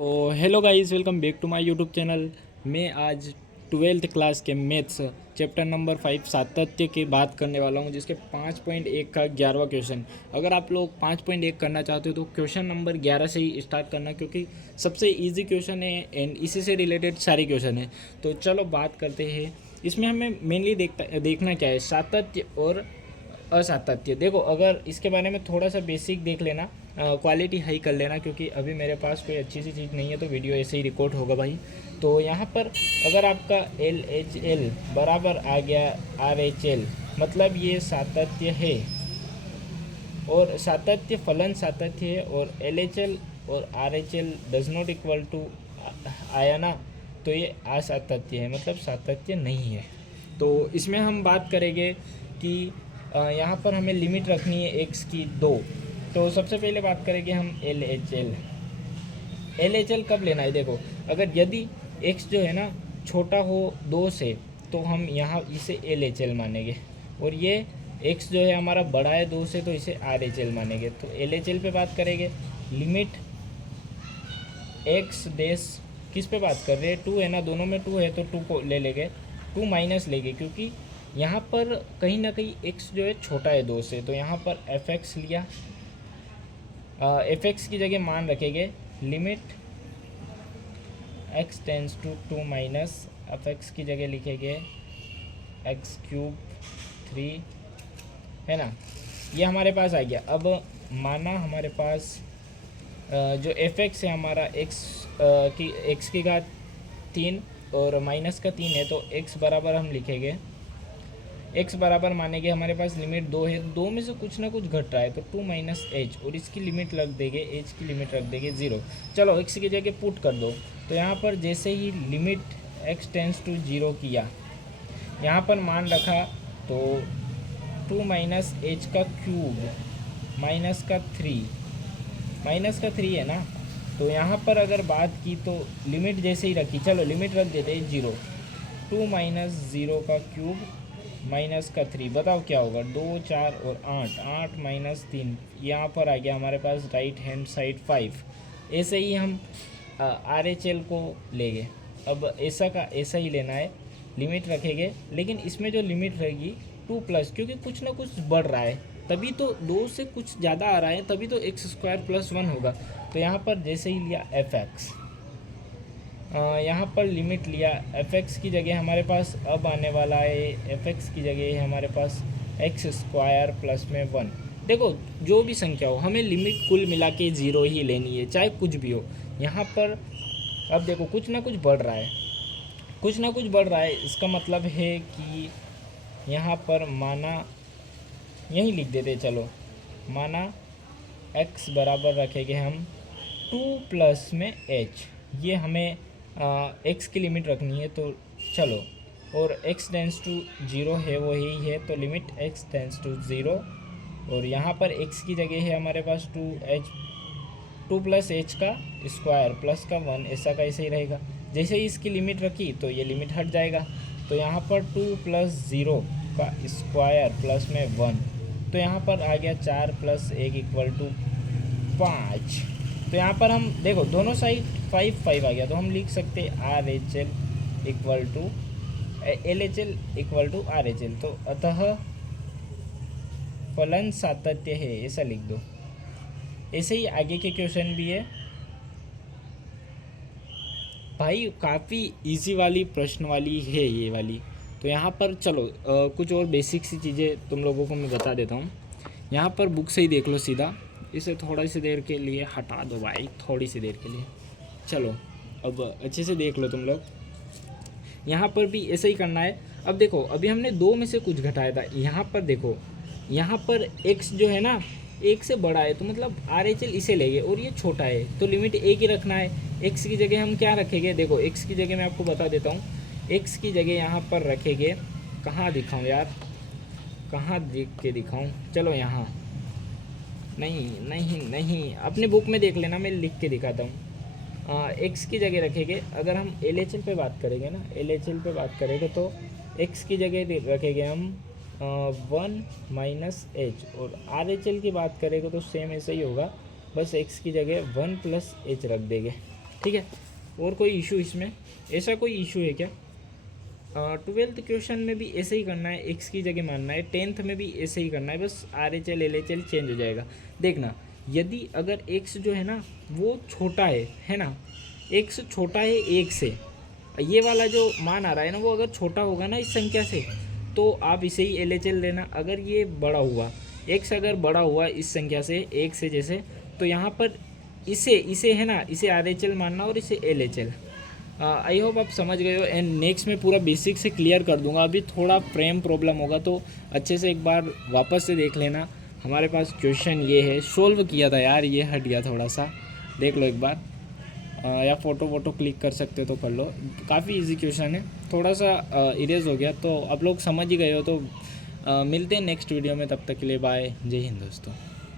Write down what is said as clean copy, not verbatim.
तो hello guys, welcome back to my YouTube channel. मैं आज ट्वेल्थ क्लास के मैथ्स चैप्टर नंबर 5 सातत्य की बात करने वाला हूं, जिसके 5.1 का 11वां क्वेश्चन। अगर आप लोग 5.1 करना चाहते हो तो क्वेश्चन नंबर 11 से ही स्टार्ट करना, क्योंकि सबसे इजी क्वेश्चन है एंड इसी से रिलेटेड सारे क्वेश्चन हैं। तो चलो बात करते हैं। इसमें हमें मेनली देखना क्या है, सातत्य और असातत्य। देखो, अगर इसके बारे में थोड़ा सा बेसिक देख लेना, क्वालिटी हाई कर लेना, क्योंकि अभी मेरे पास कोई अच्छी सी चीज़ नहीं है तो वीडियो ऐसे ही रिकॉर्ड होगा भाई। तो यहाँ पर अगर आपका एल एच एल बराबर आ गया आर एच एल, मतलब ये सातत्य है और सातत्य फलन सातत्य है, और एल एच एल और R H L does not equal to आया ना, तो ये असातत्य है, मतलब सातत्य नहीं है। तो इसमें हम बात करेंगे कि यहाँ पर हमें लिमिट रखनी है एक्स की 2। तो सबसे पहले बात करेंगे हम L H L. L H L कब लेना है, देखो, अगर यदि एक्स जो है ना छोटा हो 2 से, तो हम यहाँ इसे एल एच एल मानेंगे, और ये एक्स जो है हमारा बड़ा है 2 से, तो इसे आर एच एल मानेंगे। तो एल एच एल पे बात करेंगे, लिमिट एक्स डैश किस पे बात कर रहे हैं, 2 है ना, दोनों में 2 है तो 2 को ले लेंगे, 2 माइनस लेंगे, क्योंकि यहाँ पर कहीं ना कहीं x जो है छोटा है 2 से, तो यहाँ पर एफ एक्स लिया। एफ एक्स की जगह मान रखेंगे limit x tends to 2 minus f x की जगह लिखेंगे एक्स क्यूब 3, है ना। ये हमारे पास आ गया। अब माना हमारे पास जो एफ एक्स है हमारा एक्स की घात 3 और माइनस का 3 है, तो x बराबर हम लिखेंगे, x बराबर मानेंगे हमारे पास लिमिट 2 है, 2 में से कुछ ना कुछ घट रहा है, तो 2 माइनस एच, और इसकी लिमिट रख देंगे, h की लिमिट रख देंगे 0। चलो x की जगह पुट कर दो, तो यहाँ पर जैसे ही लिमिट x टेंस टू 0 किया, यहाँ पर मान रखा, तो 2 माइनस एच का क्यूब माइनस का 3 है ना। तो यहाँ पर अगर बात की तो लिमिट जैसे ही रखी, चलो लिमिट रख देते हैं 0, 2 माइनस 0 का क्यूब माइनस का 3, बताओ क्या होगा, 2 4 और 8, 8 माइनस 3, यहाँ पर आ गया हमारे पास राइट हैंड साइड 5। ऐसे ही हम आर एच एल को लेंगे। अब ऐसा का ऐसा ही लेना है, लिमिट रखेंगे, लेकिन इसमें जो लिमिट रहेगी 2 प्लस, क्योंकि कुछ ना कुछ बढ़ रहा है, तभी तो 2 से कुछ ज़्यादा आ रहा है, तभी तो एक्स स्क्वायर प्लस 1 होगा। तो यहाँ पर जैसे ही लिया एफ एक्स, यहाँ पर लिमिट लिया, एफ एक्स की जगह हमारे पास अब आने वाला है, एफ एक्स की जगह है हमारे पास एक्स स्क्वायर प्लस में 1। देखो, जो भी संख्या हो हमें लिमिट कुल मिला के 0 ही लेनी है, चाहे कुछ भी हो। यहाँ पर अब देखो कुछ ना कुछ बढ़ रहा है, कुछ ना कुछ बढ़ रहा है, इसका मतलब है कि यहाँ पर माना, यही लिख देते, चलो माना x बराबर रखेंगे हम 2 प्लस में h, ये हमें x की लिमिट रखनी है, तो चलो, और x टेंस टू 0 है वो यही है, तो लिमिट x टेंस टू 0, और यहाँ पर x की जगह है हमारे पास 2 प्लस h का स्क्वायर प्लस का 1, ऐसा का ऐसे ही रहेगा। जैसे ही इसकी लिमिट रखी तो ये लिमिट हट जाएगा, तो यहाँ पर 2 प्लस 0 का स्क्वायर प्लस में 1, तो यहाँ पर आ गया 4 प्लस 1 इक्वल टू 5। तो यहाँ पर हम देखो दोनों साइड 5 आ गया, तो हम लिख सकते R H L equal to L H L equal to R H L. तो अतः फलन सातत्य है, ऐसा लिख दो। ऐसे ही आगे के क्वेश्चन भी है भाई, काफ़ी इजी वाली प्रश्न वाली है ये वाली। तो यहाँ पर चलो कुछ और बेसिक सी चीज़ें तुम लोगों को मैं बता देता हूँ। यहाँ पर बुक से ही देख लो सीधा, इसे थोड़ी सी देर के लिए हटा दो भाई, थोड़ी सी देर के लिए। चलो अब अच्छे से देख लो तुम लोग, यहाँ पर भी ऐसे ही करना है। अब देखो, अभी हमने 2 में से कुछ घटाया था, यहाँ पर देखो, यहाँ पर x जो है ना 1 से बड़ा है, तो मतलब आर एच एल इसे लेंगे, और ये छोटा है तो लिमिट 1 ही रखना है। x की जगह हम क्या रखेंगे, देखो x की जगह मैं आपको बता देता हूँ, x की जगह यहाँ पर रखेंगे, कहाँ दिखाऊँ यार, कहाँ देख के दिखाऊँ, चलो यहाँ, नहीं नहीं नहीं, अपने बुक में देख लेना, मैं लिख के दिखाता हूँ। x की जगह रखेंगे, अगर हम एल एच एल पे बात करेंगे ना, एल एच एल पे बात करेंगे तो x की जगह रखेंगे हम 1 माइनस एच, और आर एच एल की बात करेंगे तो सेम ऐसे ही होगा, बस x की जगह 1 प्लस एच रख देंगे, ठीक है। और कोई इशू इसमें, ऐसा कोई इशू है क्या? 12th क्वेश्चन में भी ऐसे ही करना है, एक्स की जगह मानना है, 10th में भी ऐसे ही करना है, बस RHL LHL चेंज हो जाएगा। देखना, यदि अगर एक्स जो है ना वो छोटा है ना, एक्स छोटा है एक से, ये वाला जो मान आ रहा है ना वो अगर छोटा होगा ना इस संख्या से, तो आप इसे ही LHL लेना। अगर ये बड़ा हुआ, एक्स अगर बड़ा हुआ इस संख्या से, एक से जैसे, तो यहाँ पर इसे है ना, इसे RHL मानना और इसे LHL। आई होप आप समझ गए हो। एंड नेक्स्ट में पूरा बेसिक से क्लियर कर दूंगा। अभी थोड़ा फ्रेम प्रॉब्लम होगा तो अच्छे से एक बार वापस से देख लेना। हमारे पास क्वेश्चन ये है, सोल्व किया था यार, ये हट गया थोड़ा सा, देख लो एक बार। या फ़ोटो क्लिक कर सकते हो तो कर लो, काफ़ी इजी क्वेश्चन है, थोड़ा सा इरेज हो गया तो आप लोग समझ ही गए हो। तो मिलते हैं नेक्स्ट वीडियो में, तब तक के लिए बाय, जय हिंद दोस्तों।